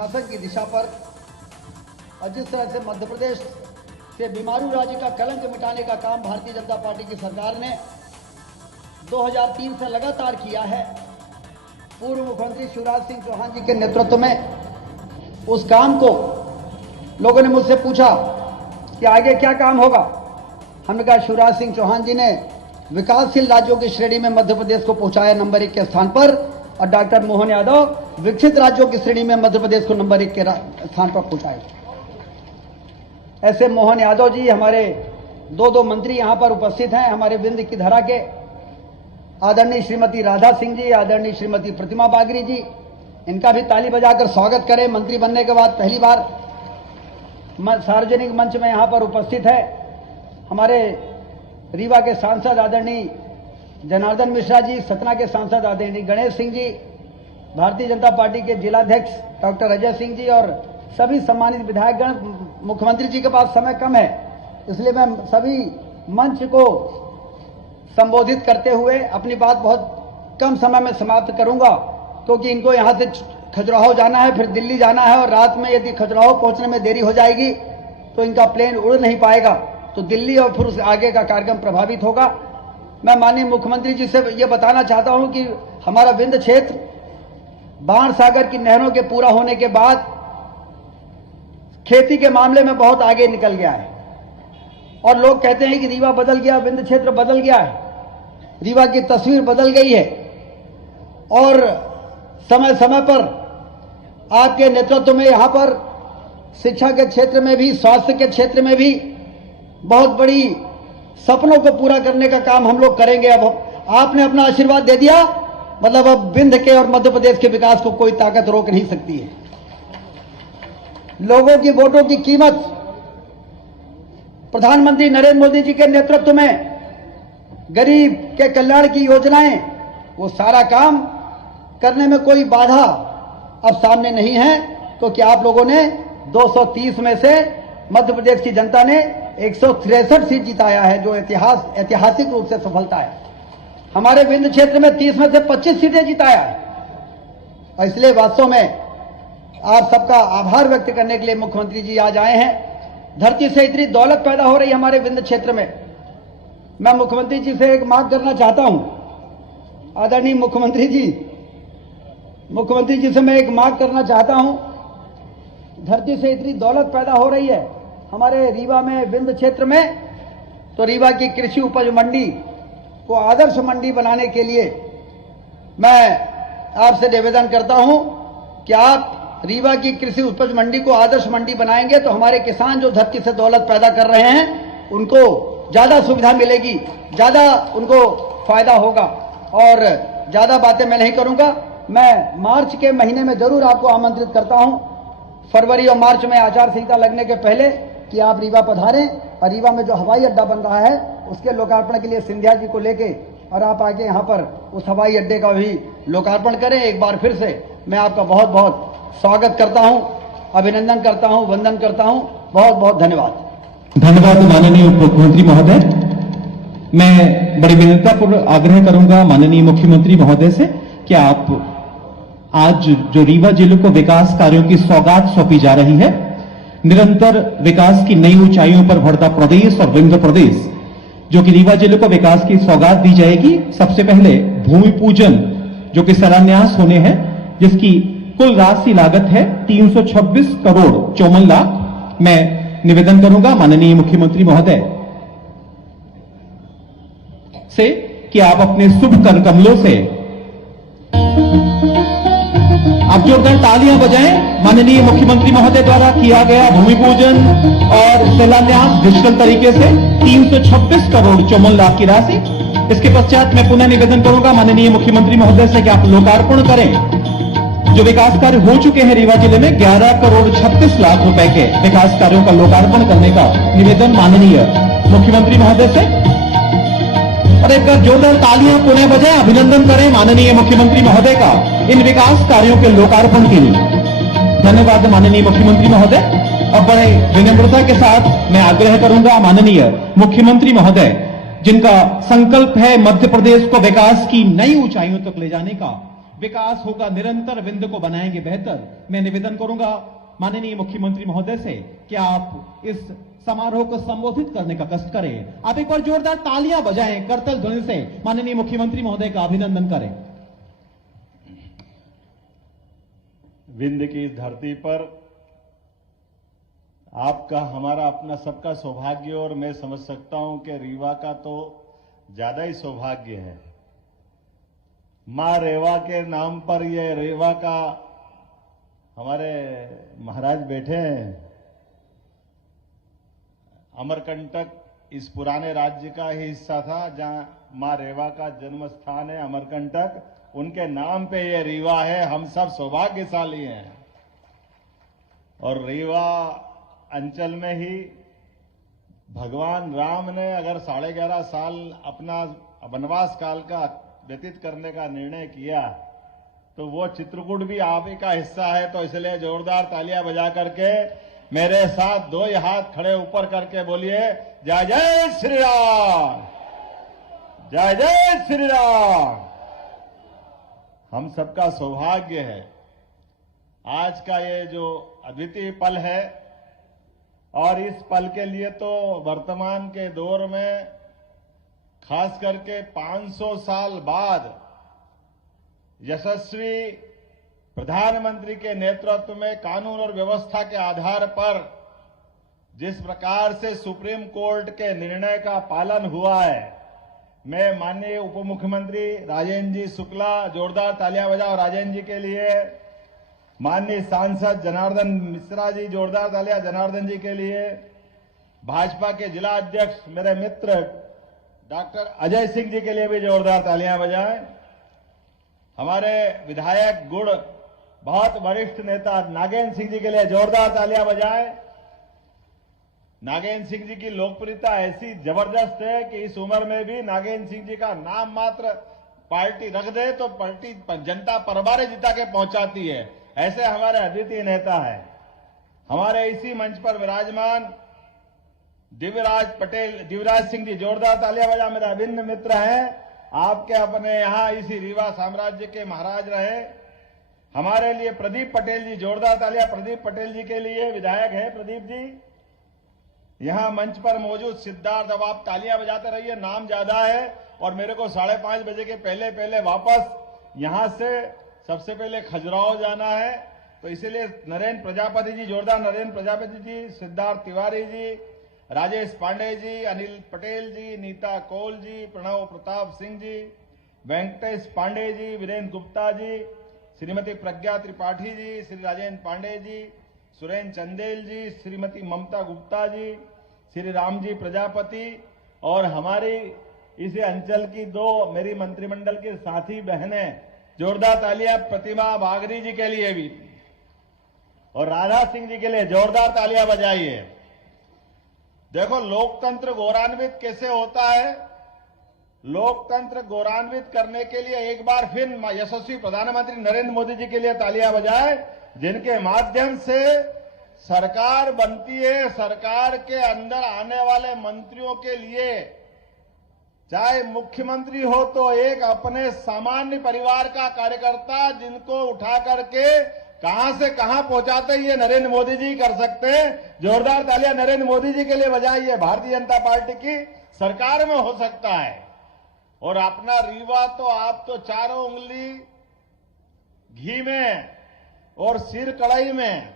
शासन की दिशा पर और जिस तरह से मध्य प्रदेश से बीमारू राज्य का कलंक मिटाने का काम भारतीय जनता पार्टी की सरकार ने 2003 से लगातार किया है। पूर्व मुख्यमंत्री शिवराज सिंह चौहान जी के नेतृत्व में उस काम को लोगों ने मुझसे पूछा कि आगे क्या काम होगा। हमने कहा शिवराज सिंह चौहान जी ने विकासशील राज्यों की श्रेणी में मध्य प्रदेश को पहुंचाया नंबर 1 के स्थान पर, और डॉक्टर मोहन यादव विकसित राज्यों की श्रेणी में मध्य प्रदेश को नंबर 1 के स्थान पर पहुंचाए। ऐसे मोहन यादव जी हमारे दो मंत्री यहां पर उपस्थित हैं। हमारे विंध्य की धरा के आदरणीय श्रीमती राधा सिंह जी, आदरणीय श्रीमती प्रतिमा बागरी जी, इनका भी ताली बजाकर स्वागत करें। मंत्री बनने के बाद पहली बार सार्वजनिक मंच में यहां पर उपस्थित है। हमारे रीवा के सांसद आदरणीय जनार्दन मिश्रा जी, सतना के सांसद आदरणीय गणेश सिंह जी, भारतीय जनता पार्टी के जिलाध्यक्ष डॉक्टर अजय सिंह जी और सभी सम्मानित विधायकगण। मुख्यमंत्री जी के पास समय कम है, इसलिए मैं सभी मंच को संबोधित करते हुए अपनी बात बहुत कम समय में समाप्त करूंगा, क्योंकि इनको यहां से खजुराहो जाना है, फिर दिल्ली जाना है, और रात में यदि खजुराहो पहुंचने में देरी हो जाएगी तो इनका प्लेन उड़ नहीं पाएगा, तो दिल्ली और फिर आगे का कार्यक्रम प्रभावित होगा। मैं माननीय मुख्यमंत्री जी से ये बताना चाहता हूं कि हमारा विंध्य क्षेत्र बाण सागर की नहरों के पूरा होने के बाद खेती के मामले में बहुत आगे निकल गया है, और लोग कहते हैं कि रीवा बदल गया, विंध्य क्षेत्र बदल गया है। रीवा की तस्वीर बदल गई है, और समय समय पर आपके नेतृत्व में यहां पर शिक्षा के क्षेत्र में भी, स्वास्थ्य के क्षेत्र में भी बहुत बड़ी सपनों को पूरा करने का काम हम लोग करेंगे। अब आपने अपना आशीर्वाद दे दिया, मतलब अब विंध्य के और मध्य प्रदेश के विकास को कोई ताकत रोक नहीं सकती है। लोगों की वोटों की कीमत प्रधानमंत्री नरेंद्र मोदी जी के नेतृत्व में गरीब के कल्याण की योजनाएं, वो सारा काम करने में कोई बाधा अब सामने नहीं है, क्योंकि आप लोगों ने 230 में से मध्य प्रदेश की जनता ने 163 सीट जिताया है, जो ऐतिहासिक रूप से सफलता है। हमारे विंध्य क्षेत्र में 30 में से 25 सीटें जिताया है, और इसलिए वास्तव में आप सबका आभार व्यक्त करने के लिए मुख्यमंत्री जी आज आए हैं। धरती से इतनी दौलत पैदा हो रही है हमारे विंध्य क्षेत्र में। मैं मुख्यमंत्री जी से एक मांग करना चाहता हूं, आदरणीय मुख्यमंत्री जी से मैं एक मांग करना चाहता हूं। धरती से इतनी दौलत पैदा हो रही है हमारे रीवा में, विंध्य क्षेत्र में, तो रीवा की कृषि उपज मंडी को आदर्श मंडी बनाने के लिए मैं आपसे निवेदन करता हूं कि आप रीवा की कृषि उपज मंडी को आदर्श मंडी बनाएंगे तो हमारे किसान जो धरती से दौलत पैदा कर रहे हैं उनको ज्यादा सुविधा मिलेगी, ज्यादा उनको फायदा होगा। और ज्यादा बातें मैं नहीं करूंगा, मैं मार्च के महीने में जरूर आपको आमंत्रित करता हूं, फरवरी और मार्च में आचार संहिता लगने के पहले, कि आप रीवा पधारें, और रीवा में जो हवाई अड्डा बन रहा है उसके लोकार्पण के लिए सिंधिया जी को लेके और आप आके यहाँ पर उस हवाई अड्डे का भी लोकार्पण करें। एक बार फिर से मैं आपका बहुत बहुत स्वागत करता हूं, अभिनंदन करता हूं, वंदन करता हूं। बहुत बहुत धन्यवाद। धन्यवाद माननीय उप मुख्यमंत्री महोदय। मैं बड़ी विनम्रतापूर्वक आग्रह करूंगा माननीय मुख्यमंत्री महोदय से कि आप आज जो रीवा जिले को विकास कार्यों की सौगात सौंपी जा रही है, निरंतर विकास की नई ऊंचाइयों पर बढ़ता प्रदेश और विंध्य प्रदेश, जो कि रीवा जिले को विकास की सौगात दी जाएगी। सबसे पहले भूमि पूजन जो कि शिलान्यास होने हैं, जिसकी कुल राशि लागत है 326 करोड़ 54 लाख। मैं निवेदन करूंगा माननीय मुख्यमंत्री महोदय से कि आप अपने शुभ कर कमलों से आप जोरदार तालियां बजाएं। माननीय मुख्यमंत्री महोदय द्वारा किया गया भूमि पूजन और शिलान्यास डिजिटल तरीके से 326 करोड़ 54 लाख की राशि। इसके पश्चात मैं पुनः निवेदन करूंगा माननीय मुख्यमंत्री महोदय से कि आप लोकार्पण करें जो विकास कार्य हो चुके हैं रीवा जिले में 11 करोड़ 36 लाख रुपए के विकास कार्यों का लोकार्पण करने का निवेदन माननीय मुख्यमंत्री महोदय से। और एक जोरदार तालियां पुनः बजाएं, अभिनंदन करें माननीय मुख्यमंत्री महोदय का इन विकास कार्यों के लोकार्पण के लिए। धन्यवाद माननीय मुख्यमंत्री महोदय। अब बड़े विनम्रता के साथ मैं आग्रह करूंगा माननीय मुख्यमंत्री महोदय, जिनका संकल्प है मध्य प्रदेश को विकास की नई ऊंचाइयों तक ले जाने का, विकास होगा निरंतर, विंध्य को बनाएंगे बेहतर। मैं निवेदन करूंगा माननीय मुख्यमंत्री महोदय से कि आप इस समारोह को संबोधित करने का कष्ट करें। आप एक बार जोरदार तालियां बजाएं, करतल ध्वनि से माननीय मुख्यमंत्री महोदय का अभिनंदन करें। विंध्य की इस धरती पर आपका, हमारा, अपना सबका सौभाग्य, और मैं समझ सकता हूं कि रीवा का तो ज्यादा ही सौभाग्य है। मां रेवा के नाम पर ये रेवा का हमारे महाराज बैठे हैं। अमरकंटक इस पुराने राज्य का ही हिस्सा था जहां मां रेवा का जन्म स्थान है, अमरकंटक। उनके नाम पे ये रीवा है। हम सब सौभाग्यशाली हैं। और रीवा अंचल में ही भगवान राम ने अगर 11.5 साल अपना वनवास काल का व्यतीत करने का निर्णय किया, तो वो चित्रकूट भी आप ही का हिस्सा है। तो इसलिए जोरदार तालियां बजा करके मेरे साथ 2 हाथ खड़े ऊपर करके बोलिए, जय जय श्री राम, जय जय श्री राम। हम सबका सौभाग्य है आज का ये जो अद्वितीय पल है। और इस पल के लिए तो वर्तमान के दौर में खास करके 500 साल बाद यशस्वी प्रधानमंत्री के नेतृत्व में कानून और व्यवस्था के आधार पर जिस प्रकार से सुप्रीम कोर्ट के निर्णय का पालन हुआ है, मैं माननीय उप मुख्यमंत्री राजेंद्र जी शुक्ला, जोरदार तालियां बजाओ राजेंद्र जी के लिए। माननीय सांसद जनार्दन मिश्रा जी, जोरदार तालियां जनार्दन जी के लिए। भाजपा के जिला अध्यक्ष मेरे मित्र डॉक्टर अजय सिंह जी के लिए भी जोरदार तालियां बजाएं। हमारे विधायक गुड़ बहुत वरिष्ठ नेता नागेंद्र सिंह जी के लिए जोरदार तालियां बजाएं। नागेंद्र सिंह जी की लोकप्रियता ऐसी जबरदस्त है कि इस उम्र में भी नागेंद्र सिंह जी का नाम मात्र पार्टी रख दे तो पार्टी जनता परबारे जिता के पहुंचाती है। ऐसे हमारे अद्वितीय नेता है। हमारे इसी मंच पर विराजमान दिव्यराज सिंह जी, जोरदार तालियां बजा, मेरे अभिन्न मित्र हैं। आपके अपने यहां इसी रीवा साम्राज्य के महाराज रहे। हमारे लिए प्रदीप पटेल जी, जोरदार तालियां प्रदीप पटेल जी के लिए, विधायक है प्रदीप जी। यहां मंच पर मौजूद सिद्धार्थ, अब आप तालियां बजाते रहिए, नाम ज्यादा है और मेरे को 5:30 बजे के पहले वापस यहां से सबसे पहले खजुराहो जाना है। तो इसीलिए नरेंद्र प्रजापति जी, जोरदार नरेंद्र प्रजापति जी, सिद्धार्थ तिवारी जी, राजेश पांडे जी, अनिल पटेल जी, नीता कौल जी, प्रणव प्रताप सिंह जी, वेंकटेश पांडे जी, वीरेंद्र गुप्ता जी, श्रीमती प्रज्ञा त्रिपाठी जी, श्री राजेंद्र पांडे जी, सुरेंद्र चंदेल जी, श्रीमती ममता गुप्ता जी, श्री राम जी प्रजापति और हमारी इस अंचल की 2 मेरी मंत्रिमंडल के साथी बहनें, जोरदार तालियां प्रतिमा बागरी जी के लिए भी और राधा सिंह जी के लिए जोरदार तालियां बजाइए। देखो लोकतंत्र गौरवान्वित कैसे होता है। लोकतंत्र गौरवान्वित करने के लिए एक बार फिर यशस्वी प्रधानमंत्री नरेंद्र मोदी जी के लिए तालियां बजाएं, जिनके माध्यम से सरकार बनती है। सरकार के अंदर आने वाले मंत्रियों के लिए चाहे मुख्यमंत्री हो तो एक अपने सामान्य परिवार का कार्यकर्ता, जिनको उठा करके कहां से कहां पहुंचाते ये नरेंद्र मोदी जी कर सकते हैं। जोरदार तालियां नरेंद्र मोदी जी के लिए बजाइए। भारतीय जनता पार्टी की सरकार में हो सकता है। और अपना रीवा तो आप तो चारों उंगली घी में और सिर कढ़ाई में,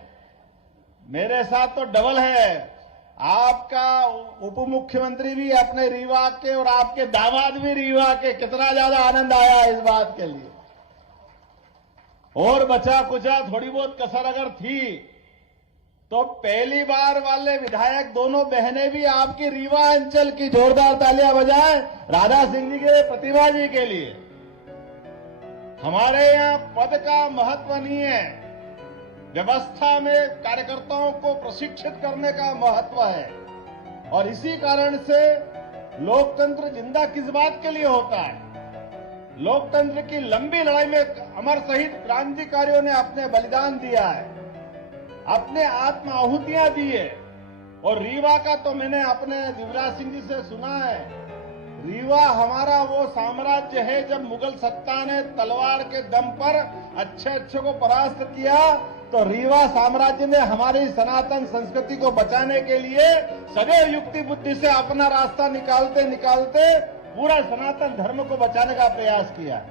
मेरे साथ तो डबल है। आपका उप मुख्यमंत्री भी अपने रीवा के और आपके दामाद भी रीवा के। कितना ज्यादा आनंद आया इस बात के लिए। और बचा कुचा थोड़ी बहुत कसर अगर थी तो पहली बार वाले विधायक दोनों बहनें भी आपकी रीवा अंचल की, जोरदार तालियां बजाएं राधा सिंह जी के, प्रतिभा जी के लिए। हमारे यहां पद का महत्व नहीं है, व्यवस्था में कार्यकर्ताओं को प्रशिक्षित करने का महत्व है। और इसी कारण से लोकतंत्र जिंदा किस बात के लिए होता है। लोकतंत्र की लंबी लड़ाई में अमर शहीद क्रांतिकारियों ने अपने बलिदान दिया है, अपने आत्म आहुतियां दी है। और रीवा का तो मैंने अपने दिव्यराज सिंह जी से सुना है, रीवा हमारा वो साम्राज्य है जब मुगल सत्ता ने तलवार के दम पर अच्छे को परास्त किया, तो रीवा साम्राज्य ने हमारी सनातन संस्कृति को बचाने के लिए सदैव युक्ति बुद्धि से अपना रास्ता निकालते निकालते पूरा सनातन धर्म को बचाने का प्रयास किया।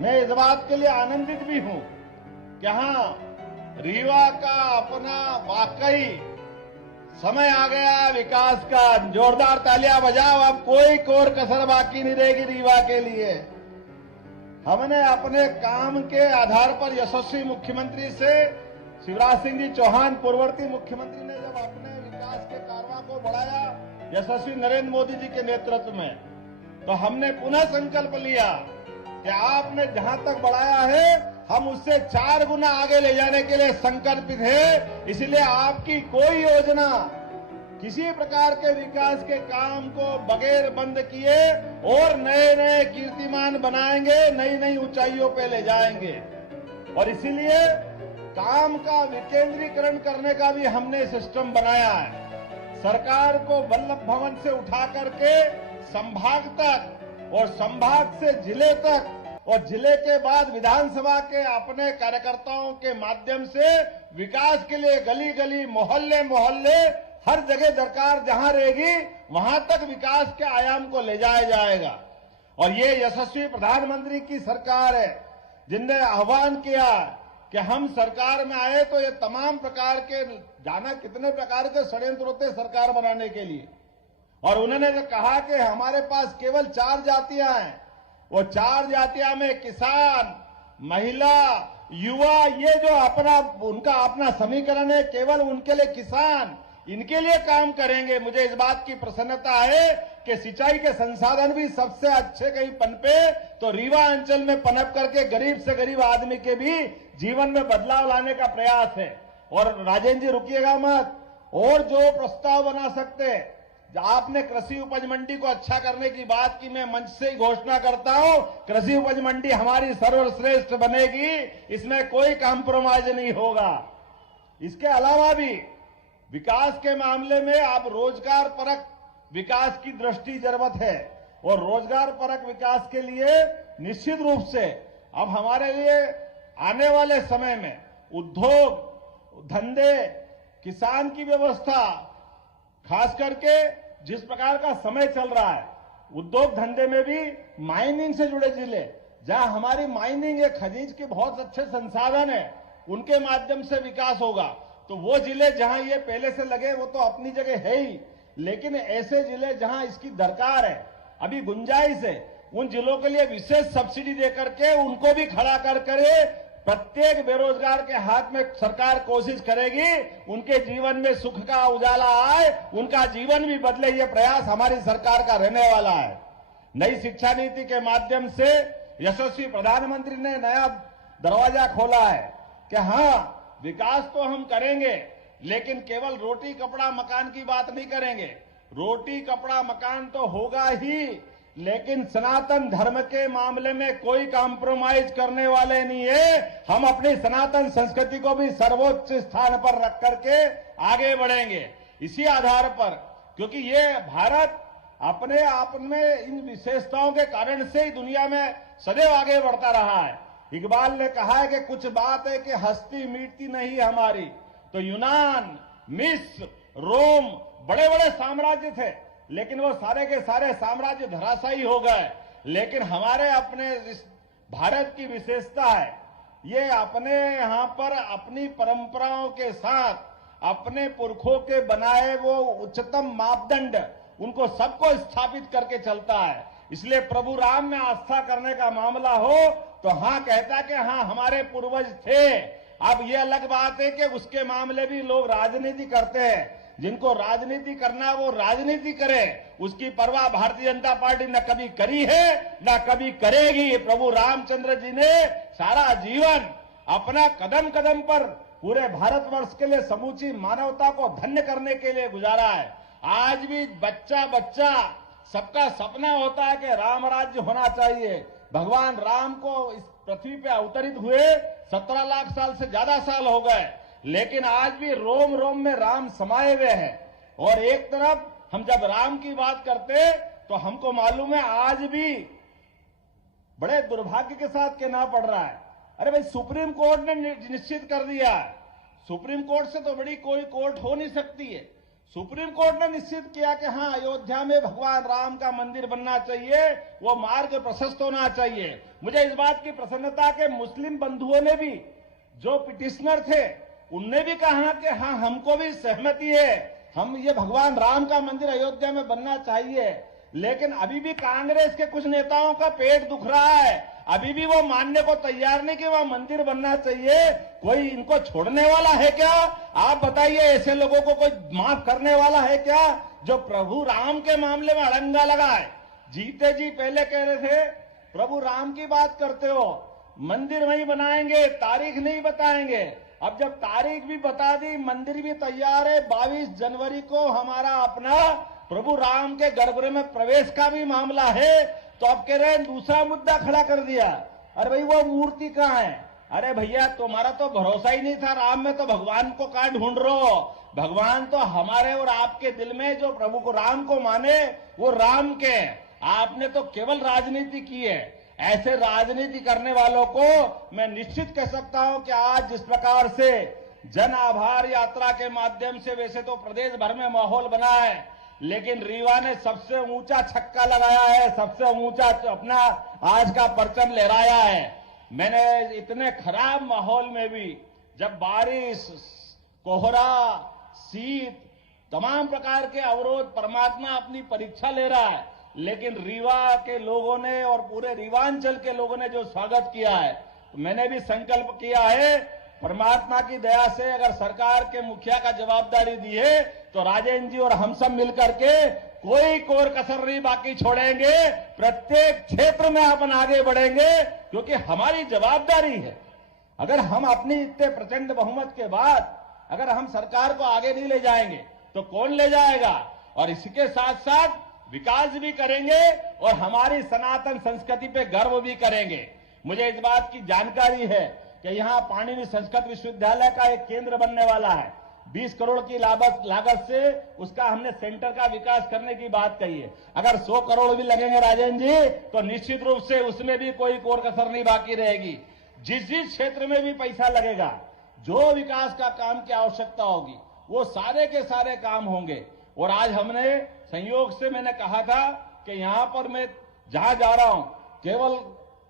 मैं इस बात के लिए आनंदित भी हूं कि हाँ, रीवा का अपना वाकई समय आ गया विकास का। जोरदार तालियां बजाओ, अब कोई कोर कसर बाकी नहीं रहेगी रीवा के लिए। हमने अपने काम के आधार पर यशस्वी मुख्यमंत्री से शिवराज सिंह जी चौहान पूर्ववर्ती मुख्यमंत्री ने जब अपने विकास के कारवां को बढ़ाया यशस्वी नरेंद्र मोदी जी के नेतृत्व में, तो हमने पुनः संकल्प लिया कि आपने जहां तक बढ़ाया है हम उससे 4 गुना आगे ले जाने के लिए संकल्पित है। इसलिए आपकी कोई योजना किसी प्रकार के विकास के काम को बगैर बंद किए और नए नए कीर्तिमान बनाएंगे, नई नई ऊंचाइयों पे ले जाएंगे। और इसीलिए काम का विकेंद्रीकरण करने का भी हमने सिस्टम बनाया है। सरकार को वल्लभ भवन से उठा करके संभाग तक और संभाग से जिले तक और जिले के बाद विधानसभा के अपने कार्यकर्ताओं के माध्यम से विकास के लिए गली गली मोहल्ले मोहल्ले हर जगह दरकार जहां रहेगी वहां तक विकास के आयाम को ले जाया जाएगा। और ये यशस्वी प्रधानमंत्री की सरकार है जिनने आह्वान किया कि हम सरकार में आए तो ये तमाम प्रकार के जाना कितने प्रकार के षड्यंत्र होते सरकार बनाने के लिए। और उन्होंने जो कहा कि हमारे पास केवल 4 जातियां हैं, वो 4 जातियां में किसान, महिला, युवा, ये जो उनका अपना समीकरण है, केवल उनके लिए किसान, इनके लिए काम करेंगे। मुझे इस बात की प्रसन्नता है कि सिंचाई के संसाधन भी सबसे अच्छे कहीं पनपे तो रीवा अंचल में पनप करके गरीब से गरीब आदमी के भी जीवन में बदलाव लाने का प्रयास है। और राजेंद्र जी रुकिएगा मत, और जो प्रस्ताव बना सकते, आपने कृषि उपज मंडी को अच्छा करने की बात की, मैं मंच से ही घोषणा करता हूं, कृषि उपज मंडी हमारी सर्वश्रेष्ठ बनेगी, इसमें कोई कॉम्प्रोमाइज नहीं होगा। इसके अलावा भी विकास के मामले में आप रोजगार परक विकास की दृष्टि जरूरत है। और रोजगार परक विकास के लिए निश्चित रूप से अब हमारे लिए आने वाले समय में उद्योग धंधे, किसान की व्यवस्था, खास करके जिस प्रकार का समय चल रहा है, उद्योग धंधे में भी माइनिंग से जुड़े जिले जहां हमारी माइनिंग है, खनिज के बहुत अच्छे संसाधन है, उनके माध्यम से विकास होगा। तो वो जिले जहां ये पहले से लगे वो तो अपनी जगह है ही, लेकिन ऐसे जिले जहां इसकी दरकार है, अभी गुंजाइश है, उन जिलों के लिए विशेष सब्सिडी देकर के उनको भी खड़ा कर करे प्रत्येक बेरोजगार के हाथ में सरकार कोशिश करेगी उनके जीवन में सुख का उजाला आए, उनका जीवन भी बदले। ये प्रयास हमारी सरकार का रहने वाला है। नई शिक्षा नीति के माध्यम से यशस्वी प्रधानमंत्री ने नया दरवाजा खोला है कि हाँ, विकास तो हम करेंगे, लेकिन केवल रोटी कपड़ा मकान की बात नहीं करेंगे। रोटी कपड़ा मकान तो होगा ही, लेकिन सनातन धर्म के मामले में कोई कॉम्प्रोमाइज करने वाले नहीं है। हम अपनी सनातन संस्कृति को भी सर्वोच्च स्थान पर रख करके आगे बढ़ेंगे इसी आधार पर, क्योंकि ये भारत अपने आप में इन विशेषताओं के कारण से ही दुनिया में सदैव आगे बढ़ता रहा है। इकबाल ने कहा है कि कुछ बात है कि हस्ती मिटती नहीं हमारी। तो यूनान, मिस्र, रोम बड़े बड़े साम्राज्य थे, लेकिन वो सारे के सारे साम्राज्य धराशायी हो गए। लेकिन हमारे अपने इस भारत की विशेषता है, ये अपने यहां पर अपनी परंपराओं के साथ अपने पुरखों के बनाए वो उच्चतम मापदंड उनको सबको स्थापित करके चलता है। इसलिए प्रभु राम में आस्था करने का मामला हो तो हाँ कहता कि हाँ हमारे पूर्वज थे। अब ये अलग बात है कि उसके मामले भी लोग राजनीति करते हैं। जिनको राजनीति करना वो राजनीति करे, उसकी परवाह भारतीय जनता पार्टी न कभी करी है न कभी करेगी। प्रभु रामचंद्र जी ने सारा जीवन अपना कदम कदम पर पूरे भारतवर्ष के लिए समूची मानवता को धन्य करने के लिए गुजारा है। आज भी बच्चा बच्चा सबका सपना होता है कि राम राज्य होना चाहिए। भगवान राम को इस पृथ्वी पे अवतरित हुए 17 लाख साल से ज्यादा साल हो गए, लेकिन आज भी रोम रोम में राम समाये हुए हैं। और एक तरफ हम जब राम की बात करते तो हमको मालूम है आज भी बड़े दुर्भाग्य के साथ कहना पड़ रहा है। अरे भाई, सुप्रीम कोर्ट ने निश्चित कर दिया है, सुप्रीम कोर्ट से तो बड़ी कोई कोर्ट हो नहीं सकती है। सुप्रीम कोर्ट ने निश्चित किया कि हां, अयोध्या में भगवान राम का मंदिर बनना चाहिए, वो मार्ग प्रशस्त होना चाहिए। मुझे इस बात की प्रसन्नता के मुस्लिम बंधुओं ने भी, जो पिटिशनर थे, उनने भी कहा कि हां, हमको भी सहमति है, हम ये भगवान राम का मंदिर अयोध्या में बनना चाहिए। लेकिन अभी भी कांग्रेस के कुछ नेताओं का पेट दुख रहा है, अभी भी वो मानने को तैयार नहीं कि वहां मंदिर बनना चाहिए। कोई इनको छोड़ने वाला है क्या? आप बताइए, ऐसे लोगों को कोई माफ करने वाला है क्या जो प्रभु राम के मामले में अड़ंगा लगाए? जीते जी पहले कह रहे थे प्रभु राम की बात करते हो, मंदिर वहीं बनाएंगे, तारीख नहीं बताएंगे। अब जब तारीख भी बता दी, मंदिर भी तैयार है, 22 जनवरी को हमारा अपना प्रभु राम के गर्भगृह में प्रवेश का भी मामला है, तो अब कह रहे हैं दूसरा मुद्दा खड़ा कर दिया। अरे भाई, वो मूर्ति कहाँ है? अरे भैया, तुम्हारा तो भरोसा ही नहीं था राम में, तो भगवान को कहाँ ढूंढ रहे हो? भगवान तो हमारे और आपके दिल में, जो प्रभु को राम को माने वो राम के। आपने तो केवल राजनीति की है। ऐसे राजनीति करने वालों को मैं निश्चित कह सकता हूं कि आज जिस प्रकार से जन आभार यात्रा के माध्यम से वैसे तो प्रदेश भर में माहौल बना है, लेकिन रीवा ने सबसे ऊंचा छक्का लगाया है, सबसे ऊंचा अपना आज का परचम लहराया है। मैंने इतने खराब माहौल में भी, जब बारिश, कोहरा, शीत, तमाम प्रकार के अवरोध, परमात्मा अपनी परीक्षा ले रहा है, लेकिन रीवा के लोगों ने और पूरे रीवांचल के लोगों ने जो स्वागत किया है, तो मैंने भी संकल्प किया है, परमात्मा की दया से अगर सरकार के मुखिया का जवाबदारी दी है, तो राजेंद्र जी और हम सब मिलकर के कोई कोर कसर नहीं बाकी छोड़ेंगे। प्रत्येक क्षेत्र में अपन आगे बढ़ेंगे, क्योंकि हमारी जवाबदारी है। अगर हम अपनी इतने प्रचंड बहुमत के बाद अगर हम सरकार को आगे नहीं ले जाएंगे तो कौन ले जाएगा? और इसके साथ साथ विकास भी करेंगे और हमारी सनातन संस्कृति पे गर्व भी करेंगे। मुझे इस बात की जानकारी है कि यहाँ पाणिनि संस्कृत विश्वविद्यालय का एक केंद्र बनने वाला है। 20 करोड़ की लागत से उसका हमने सेंटर का विकास करने की बात कही है। अगर 100 करोड़ भी लगेंगे राजेंद्र जी, तो निश्चित रूप से उसमें भी कोई कोर कसर नहीं बाकी रहेगी। जिस जिस क्षेत्र में भी पैसा लगेगा, जो विकास का काम की आवश्यकता होगी, वो सारे के सारे काम होंगे। और आज हमने संयोग से, मैंने कहा था कि यहां पर मैं जहां जा रहा हूं, केवल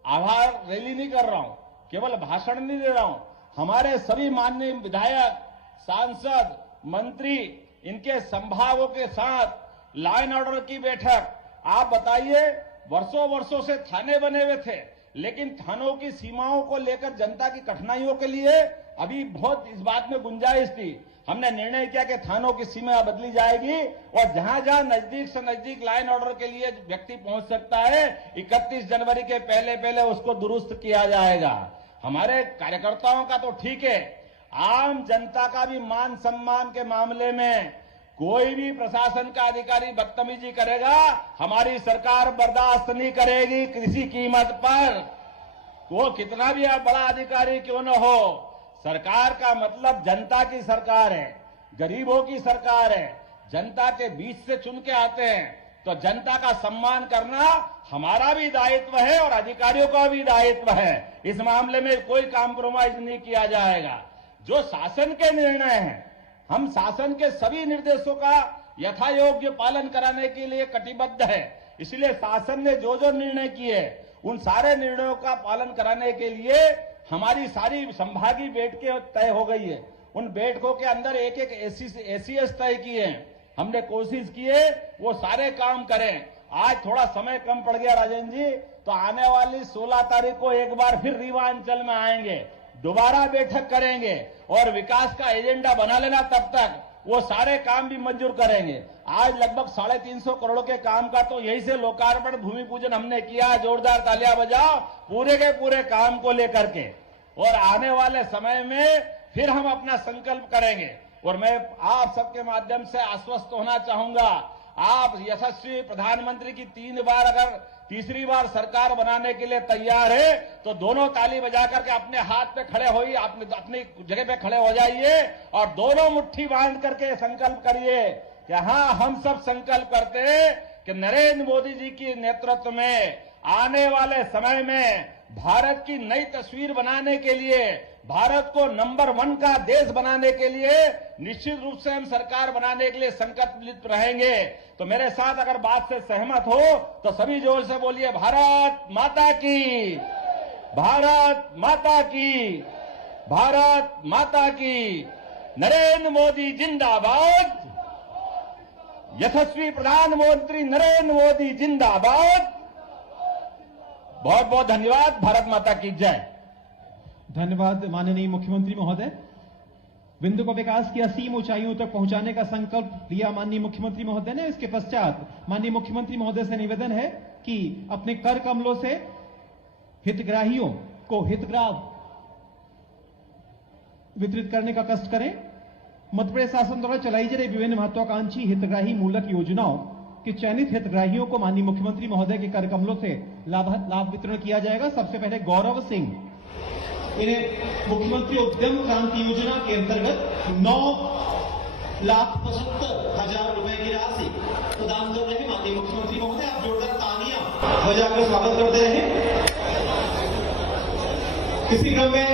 आभार रैली नहीं कर रहा हूं, केवल भाषण नहीं दे रहा हूं। हमारे सभी माननीय विधायक, सांसद, मंत्री, इनके संभागों के साथ लॉ एंड ऑर्डर की बैठक। आप बताइए, वर्षों वर्षों से थाने बने हुए थे, लेकिन थानों की सीमाओं को लेकर जनता की कठिनाइयों के लिए अभी बहुत इस बात में गुंजाइश थी। हमने निर्णय किया कि थानों की सीमा बदली जाएगी और जहां जहां नजदीक से नजदीक लाइन ऑर्डर के लिए व्यक्ति पहुंच सकता है, 31 जनवरी के पहले पहले उसको दुरुस्त किया जाएगा। हमारे कार्यकर्ताओं का तो ठीक है, आम जनता का भी मान सम्मान के मामले में कोई भी प्रशासन का अधिकारी बदतमीजी करेगा, हमारी सरकार बर्दाश्त नहीं करेगी किसी कीमत पर। वो कितना भी बड़ा अधिकारी क्यों न हो, सरकार का मतलब जनता की सरकार है, गरीबों की सरकार है, जनता के बीच से चुन के आते हैं, तो जनता का सम्मान करना हमारा भी दायित्व है और अधिकारियों का भी दायित्व है। इस मामले में कोई कॉम्प्रोमाइज नहीं किया जाएगा। जो शासन के निर्णय हैं, हम शासन के सभी निर्देशों का यथायोग्य पालन कराने के लिए कटिबद्ध है। इसलिए शासन ने जो जो निर्णय किए, उन सारे निर्णयों का पालन कराने के लिए हमारी सारी संभागीय बैठकें तय हो गई है। उन बैठकों के अंदर एक एक एसीएस तय किए हैं। हमने कोशिश की है वो सारे काम करें। आज थोड़ा समय कम पड़ गया राजेंद्र जी, तो आने वाली 16 तारीख को एक बार फिर रीवांचल में आएंगे, दोबारा बैठक करेंगे और विकास का एजेंडा बना लेना। तब तक वो सारे काम भी मंजूर करेंगे। आज लगभग 350 करोड़ के काम का तो यही से लोकार्पण, भूमि पूजन हमने किया। जोरदार तालियां बजाओ पूरे के पूरे काम को लेकर के। और आने वाले समय में फिर हम अपना संकल्प करेंगे। और मैं आप सबके माध्यम से आश्वस्त होना चाहूंगा, आप यशस्वी प्रधानमंत्री की 3 बार अगर तीसरी बार सरकार बनाने के लिए तैयार है, तो दोनों ताली बजा करके अपने हाथ पे खड़े होइए, अपनी जगह पे खड़े हो जाइए और दोनों मुट्ठी बांध करके संकल्प करिए कि हाँ, हम सब संकल्प करते हैं कि नरेंद्र मोदी जी के नेतृत्व में आने वाले समय में भारत की नई तस्वीर बनाने के लिए, भारत को नंबर 1 का देश बनाने के लिए निश्चित रूप से हम सरकार बनाने के लिए संकल्पित रहेंगे। तो मेरे साथ अगर बात से सहमत हो तो सभी जोर से बोलिए, भारत माता की, भारत माता की, भारत माता की। नरेंद्र मोदी जिंदाबाद, यशस्वी प्रधानमंत्री नरेंद्र मोदी जिंदाबाद। बहुत बहुत धन्यवाद। भारत माता की जय। धन्यवाद माननीय मुख्यमंत्री महोदय। विंध्य को विकास की असीम ऊंचाइयों तक पहुंचाने का संकल्प लिया माननीय मुख्यमंत्री महोदय ने। इसके पश्चात माननीय मुख्यमंत्री महोदय से निवेदन है कि अपने कर कमलों से हितग्राहियों को हितग्राह वितरित करने का कष्ट करें। मध्यप्रदेश शासन द्वारा चलाई जा रही विभिन्न महत्वाकांक्षी हितग्राही मूलक योजनाओं के चयनित हितग्राहियों को माननीय मुख्यमंत्री महोदय के कर कमलों से लाभ वितरण किया जाएगा। सबसे पहले गौरव सिंह, इन्हें मुख्यमंत्री उद्यम क्रांति योजना के अंतर्गत 9,75,000 रुपए की राशि प्रदान कर रहे हैं माननीय मुख्यमंत्री महोदय। आप जोरदार तालियां बजाकर स्वागत करते रहे। इसी क्रम में